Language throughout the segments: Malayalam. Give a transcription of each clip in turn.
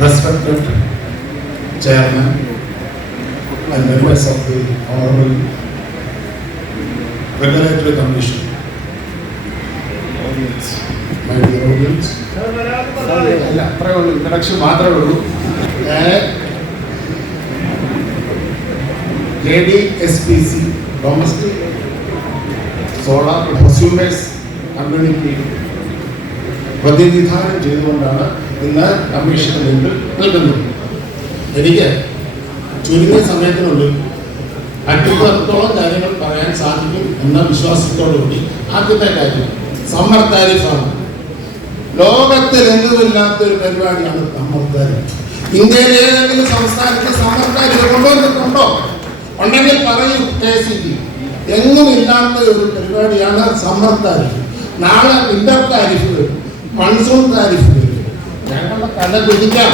Respected Chairman and members of the Honorable Regulatory Commission, my dear audience, introduction മാത്രമേ ഉള്ളൂ. JDSPC ഡൊമസ്റ്റിക് സോളാർ പ്രൊസ്യൂമേഴ്സ് കമ്പനിക്ക് പ്രതിനിധാനം ചെയ്തുകൊണ്ടാണ് ഇന്ന് കമ്മീഷന് മുമ്പിൽ നിൽക്കുന്നത്. എനിക്ക് ചുരുങ്ങിയ സമയത്തിനുള്ളിൽ 50-ഓളം കാര്യങ്ങൾ പറയാൻ സാധിക്കും എന്ന വിശ്വാസത്തോടുകൂടി ആദ്യത്തെ കാര്യം സമ്മർ താരിഫാണ്. ലോകത്തിൽ എന്തുമില്ലാത്തൊരു പരിപാടിയാണ് സമ്മർ താരിഫ്. ഇന്ത്യയിലെ ഏതെങ്കിലും സംസ്ഥാനത്ത് സമ്മർ താരിഫ് കൊണ്ടുവന്നിട്ടുണ്ടോ? ഉണ്ടെങ്കിൽ പറയൂ. KCB എങ്ങും ഇല്ലാത്ത ഒരു പരിപാടിയാണ് സമ്മർ താരിഫ്. നാളെ വിന്റർ താരിഫ് വരും, മൺസൂൺ താരിഫ് വരും. ഞങ്ങളുടെ തല പിടിക്കാം,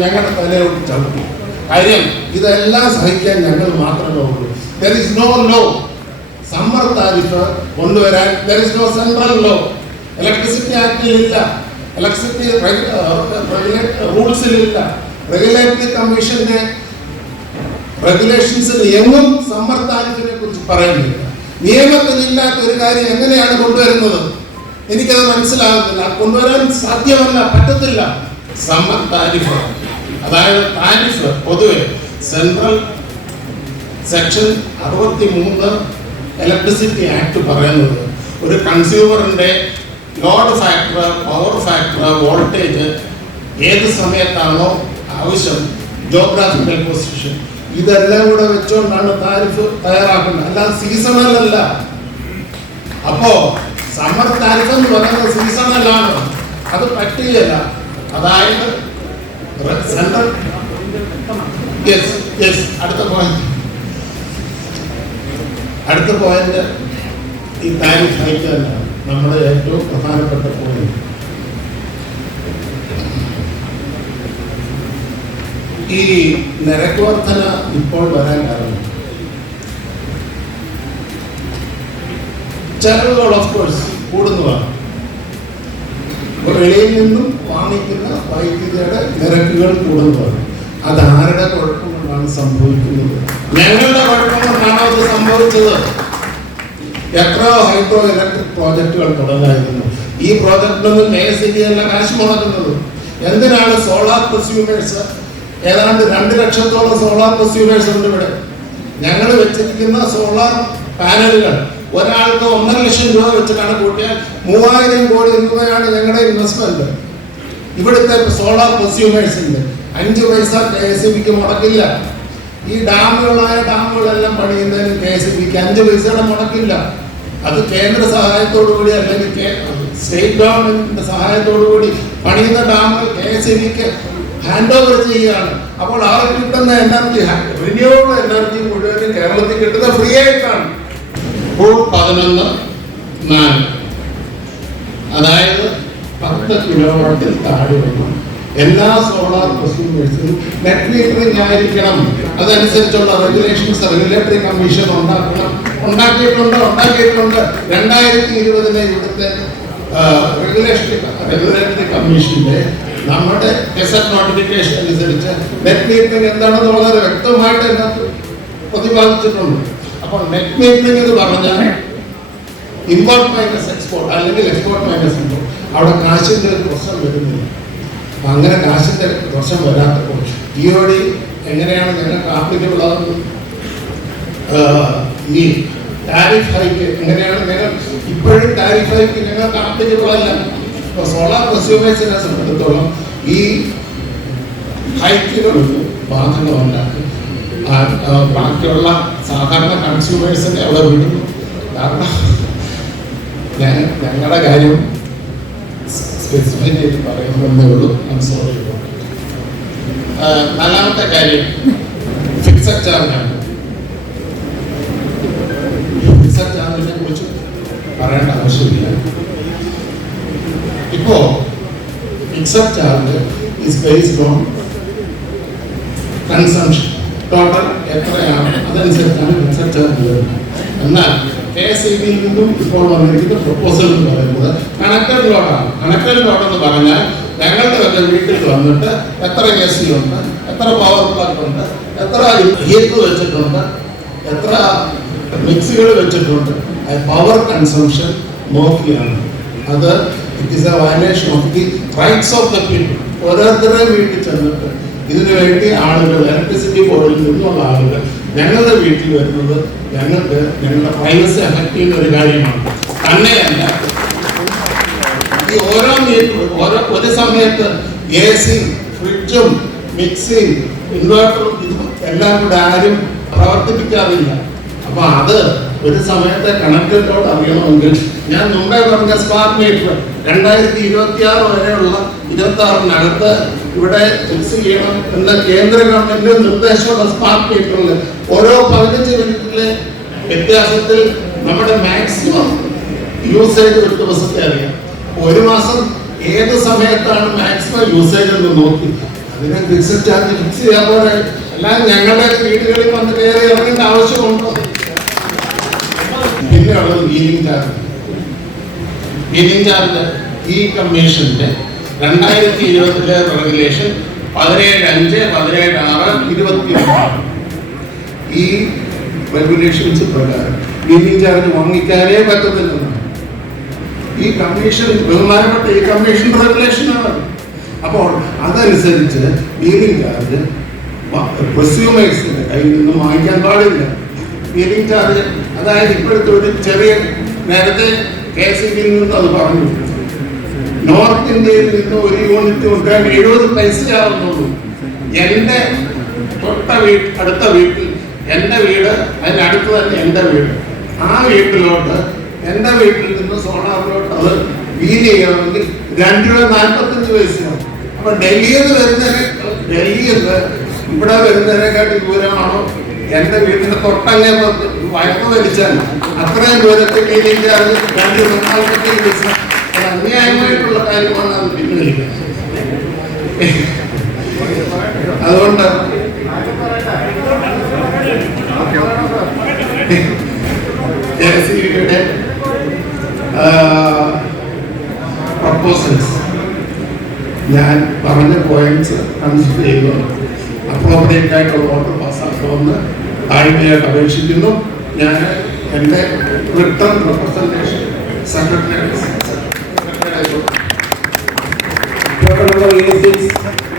ഞങ്ങളുടെ തലയോട് ചവിട്ടി. കാര്യം ഇതെല്ലാം സഹിക്കാൻ ഞങ്ങൾ മാത്രമേ ഉള്ളൂ. There is no law. Summer tariff കൊണ്ടുവരാൻ there is no central law. Electricity ആക്ടിലില്ല, ഇലക്ട്രിസിറ്റി റൂൾസിലില്ല, റെഗുലേറ്ററി കമ്മീഷന്റെ റെഗുലേഷൻസിൽ എങ്ങും സമ്മർ താരിഫിനെ കുറിച്ച് പറയുന്നില്ല. നിയമത്തിലില്ലാത്ത ഒരു കാര്യം എങ്ങനെയാണ് കൊണ്ടുവരുന്നത്? എനിക്കത് മനസ്സിലാകുന്നില്ല. കൊണ്ടുവരാൻ സാധ്യമല്ല, പറ്റത്തില്ല. സമ്മർ താരിഫ്, അതായത് താരിഫ് പൊതുവെ സെൻട്രൽ സെക്ഷൻ 63 ഇലക്ട്രിസിറ്റി ആക്ട് പറയുന്നത് ഒരു കൺസ്യൂമറിന്റെ load factor, power factor, voltage ഏത് സമയത്താണോ ആവശ്യം, ജോഗ്രാഫിക്കൽ പൊസിഷൻ, ഇതെല്ലാം കൂടെ വെച്ചുകൊണ്ടാണ് താരിഫ് തയ്യാറാക്കുന്നത്. അല്ലാതെ സീസണൽ അല്ല. അപ്പോ സമ്മർ താരിഫ് എന്ന് പറയുന്നത് സീസണലാണ്, അത് പറ്റുകയില്ല. അതായത് സെൻട്രൽ അടുത്ത പോയിന്റ് ഈ താരിഫ് ഹൈക്ക് തന്നെയാണ് നമ്മുടെ ഏറ്റവും പ്രധാനപ്പെട്ട പോയിന്റ്. ഈ നിരക്ക് വർധന ഇപ്പോൾ വരാൻ കാരണം ചെലവുകൾ ഓഫ് കോഴ്സ് കൂടുന്നതാണ്. വെളിയിൽ നിന്നും വാങ്ങിക്കുന്ന വൈദ്യുതിയുടെ നിരക്കുകൾ കൂടുന്നതാണ്. അത് ആരുടെ കുഴപ്പം കൊണ്ടാണ് സംഭവിക്കുന്നത്? ഞങ്ങളുടെ കുഴപ്പം കൊണ്ടാണ് അത് സംഭവിച്ചത്. എത്രയോ ഹൈഡ്രോ ഇലക്ട്രിക് പ്രോജക്റ്റുകൾ തുടങ്ങായിരുന്നു. ഈ പ്രോജക്റ്റിനൊന്നും KSB അല്ല കാശ് മുടക്കുന്നത്. എന്തിനാണ് സോളാർ പ്രൊസ്യൂമേഴ്സ്? ഏതാണ്ട് 2 ലക്ഷത്തോളം സോളാർ പ്രൊസ്യൂമേഴ്സ് ഉണ്ട് ഇവിടെ. ഞങ്ങൾ വെച്ചിരിക്കുന്ന സോളാർ പാനലുകൾ ഒരാൾക്ക് 1.5 ലക്ഷം രൂപ വെച്ച് കണക്ക് കൂട്ടിയാൽ 3000 കോടി രൂപയാണ് ഞങ്ങളുടെ ഇൻവെസ്റ്റ്മെന്റ്. ഇവിടുത്തെ സോളാർ പ്രൊസ്യൂമേഴ്സിന്റെ 5 പൈസ KSBക്ക് മുടക്കില്ല. ഈ ഡാമുകളെല്ലാം പണിയുന്നതിന് KSBക്ക് 5 പൈസയുടെ മുടക്കില്ല. അത് കേന്ദ്ര സഹായത്തോടു കൂടി അല്ലെങ്കിൽ സ്റ്റേറ്റ് ഗവൺമെന്റിന്റെ സഹായത്തോടു കൂടി പണിയുന്ന ഡാമുകൾ KSBക്ക് ഹാൻഡ് ഓവർ ചെയ്യുകയാണ്. അപ്പോൾ അവർക്ക് കിട്ടുന്ന എനർജി, റിന്യൂവബിൾ എനർജി മുഴുവനും കേരളത്തിൽ കിട്ടുന്ന ഫ്രീ ആയിട്ടാണ്. 11.4 അതായത് 10 കിലോവാട്ടിൽ താഴെ വരും എല്ലാ സോളാർ പ്രൊസ്യൂമേഴ്സിനും നെറ്റ് മീറ്ററിംഗ് ആയിരിക്കണം. അതനുസരിച്ചുള്ള റെഗുലേഷൻസ് റെഗുലേറ്ററി കമ്മീഷൻ ഉണ്ടാക്കിയിട്ടുണ്ട്. 2020 ഇവിടുത്തെ റെഗുലേറ്ററി കമ്മീഷന്റെ നമ്മുടെ ഗസറ്റ് നോട്ടിഫിക്കേഷൻ അനുസരിച്ച് നെറ്റ് മീറ്ററിംഗ് എന്താണെന്ന് വളരെ വ്യക്തമായിട്ട് അതിനകത്ത് പ്രതിപാദിച്ചിട്ടുണ്ട്. അപ്പോൾ നെറ്റ് മീറ്ററിംഗ് എന്ന് പറഞ്ഞാൽ ഇമ്പോർട്ട് മൈനസ് എക്സ്പോർട്ട് അല്ലെങ്കിൽ എക്സ്പോർട്ട് മൈനസ് ഇമ്പോർട്ട്. അവിടെ കാശിന്റെ ഒരു പ്രശ്നം വരുന്നില്ല. അങ്ങനെ കാശിന്റെ പ്രശ്നം വരാത്തപ്പോൾ TOD എങ്ങനെയാണ് ഞങ്ങൾക്ക് ആപ്ലിക്കബിൾ ആകുന്നത്? ഈ ടാരിഫ് ഹൈക്ക് എങ്ങനെയാണ് ഞങ്ങൾ ഇപ്പോഴും ടാരിഫ് ഹൈക്ക് ഞങ്ങൾക്ക് ആപ്ലിക്കബിൾ അല്ല. ഇപ്പോൾ സോളാർ പ്രൊസ്യൂമേഴ്സിനെ സംബന്ധിച്ചിടത്തോളം ഈ ഹൈക്കിനൊന്നും ബാധകമല്ല. ബാക്കിയുള്ള സാധാരണ കൺസ്യൂമേഴ്സിനെ അവിടെ വിടുന്നു. കാരണം ഞങ്ങളുടെ കാര്യം സ്പെസിഫൈ ചെയ്ത് പറയുന്നതേ ഉള്ളൂ. സോറി. 4ാമത്തെ കാര്യം ഫിക്സഡ് ചാർജാണ്. ഫിക്സഡ് ചാർജിനെ കുറിച്ച് പറയേണ്ട ആവശ്യമില്ല. ഇപ്പോ fixed charge is based on consumption. Total എത്രയാണ് അതനുസരിച്ചാണ് ഫിക്സഡ് ചാർജ് വരുന്നത്. എന്നാൽ KSEBയിൽ നിന്നും ഇപ്പോൾ വന്നിരിക്കുന്ന പ്രൊപ്പോസൽ എന്ന് പറയുന്നത് കണക്റ്റഡ് ലോഡാണ്. കണക്റ്റഡ് ലോഡ് എന്ന് പറഞ്ഞാൽ ഞങ്ങളുടെ ഒക്കെ വീട്ടിൽ വന്നിട്ട് എത്ര AC ഉണ്ട്, എത്ര പവർ പ്ലഗ് ഉണ്ട്, എത്ര ഹീറ്റർ വെച്ചിട്ടുണ്ട്, എത്ര മിക്സികൾ വെച്ചിട്ടുണ്ട്, പവർ കൺസംഷൻ നോക്കിയാണ്. അത് it is A violation of the rights of the people. ഓരോരുത്തരുടെ വീട്ടിൽ ചെന്നിട്ട് ഇതിനു വേണ്ടി ആളുകൾ, ഇലക്ട്രിസിറ്റി ബോർഡിൽ നിന്നുള്ള ആളുകൾ ഞങ്ങളുടെ വീട്ടിൽ വരുന്നത് ഞങ്ങളുടെ പ്രൈവസി അഫക്ട് ചെയ്യുന്ന ഒരു കാര്യമാണ്. തന്നെയല്ല, ഈ ഓരോ ഒരു സമയത്ത് AC, ഫ്രിഡ്ജും, മിക്സിയും, ഇൻവേർട്ടറും ഇതും എല്ലാം കൂടെ ആരും പ്രവർത്തിപ്പിക്കാറില്ല. അപ്പൊ അത് ഒരു സമയത്തെ കണക്റ്റഡ് ലോഡ് അറിയണമെങ്കിൽ ഞാൻ മുമ്പേ പറഞ്ഞ സ്മാർട്ട് മീറ്റർ 2026 വരെയുള്ള 26-നകത്ത് ഇവിടെ ഫിക്സ് ചെയ്യണം എന്ന കേന്ദ്ര ഗവൺമെന്റ് നിർദ്ദേശമുള്ള സ്മാർട്ട് മീറ്ററിൽ ഓരോ 15 മിനിറ്റിലെ വ്യത്യാസത്തിൽ നമ്മുടെ മാക്സിമം യൂസേജ് ഒരു ദിവസത്തെ അറിയാം. ഒരു മാസം ഏത് സമയത്താണ് മാക്സിമം യൂസേജ് എന്ന് നോക്കി അതിനെ ഫിക്സഡ് ചാർജ് ഫിക്സ് ചെയ്യാൻ പോലെ എല്ലാം ഞങ്ങളുടെ വീടുകളിൽ വന്ന് കയറി ഇറങ്ങേണ്ട ആവശ്യമുണ്ടോ? പിന്നെ ഉള്ളത് വീലിംഗ് ചാർജ്. വീലിംഗ് ചാർജ് ഈ കമ്മീഷന്റെ 2020 റെഗുലേഷൻ 17.5, 17.6, 22 ഈ റെഗുലേഷൻസ് പ്രകാരം വീലിംഗ് ചാർജ് വാങ്ങിക്കാനേ പറ്റത്തില്ലെന്നാണ് ഈ കമ്മീഷൻ, ബഹുമാനപ്പെട്ട ഈ കമ്മീഷൻ റെഗുലേഷനാണ്. അപ്പോൾ അതനുസരിച്ച് വീലിംഗ് ചാർജ് പ്രസ്യൂമേഴ്സിന്റെ കയ്യിൽ നിന്നും വാങ്ങിക്കാൻ പാടില്ല. വീലിംഗ് ചാർജ് അതായത് ഇപ്പോഴത്തെ ഒരു ചെറിയ, നേരത്തെ KCB നിന്ന് അത് പറഞ്ഞു, നോർത്ത് ഇന്ത്യയിൽ നിന്ന് ഒരു യൂണിറ്റ് കൊടുക്കാൻ 70 പൈസയാവുന്നുള്ളൂ. എൻ്റെ അടുത്ത വീട്ടിൽ, എൻ്റെ വീട് അതിനടുത്ത് തന്നെ എൻ്റെ വീട്, ആ വീട്ടിലോട്ട് എൻ്റെ വീട്ടിൽ നിന്ന് സോണാറിലോട്ട് അത് വീൽ ചെയ്യണമെങ്കിൽ 2.45 പൈസയാണ്. അപ്പൊ ഡൽഹിയിൽ ഇവിടെ വരുന്നതിനെക്കാട്ടി ദൂരമാണോ എൻ്റെ വീട്ടിന്റെ തൊട്ടങ്ങേ വയറ് വലിച്ചാൽ അത്രയും ദൂരത്തെ വീലിംഗ് ചാർജ് 2.45 പൈസ? അത് അന്യായമായിട്ടുള്ള കാര്യമാണ്. അത് പിൻവലിക്കുന്നത്. അതുകൊണ്ട് KCBയുടെ പ്രപ്പോസൽസ് ഞാൻ പറഞ്ഞ പോയിന്റ്സ് കൺസിഡർ ചെയ്തു അപ്രോപ്രിയേറ്റ് ആയിട്ടുള്ള ഓർഡർ പാസ്സാക്കുമെന്ന് താഴ്മയായിട്ട് അപേക്ഷിക്കുന്നു. ഞാൻ എൻ്റെ return representation secretary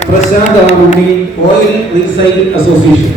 Prashant Arunni, oil recycle association.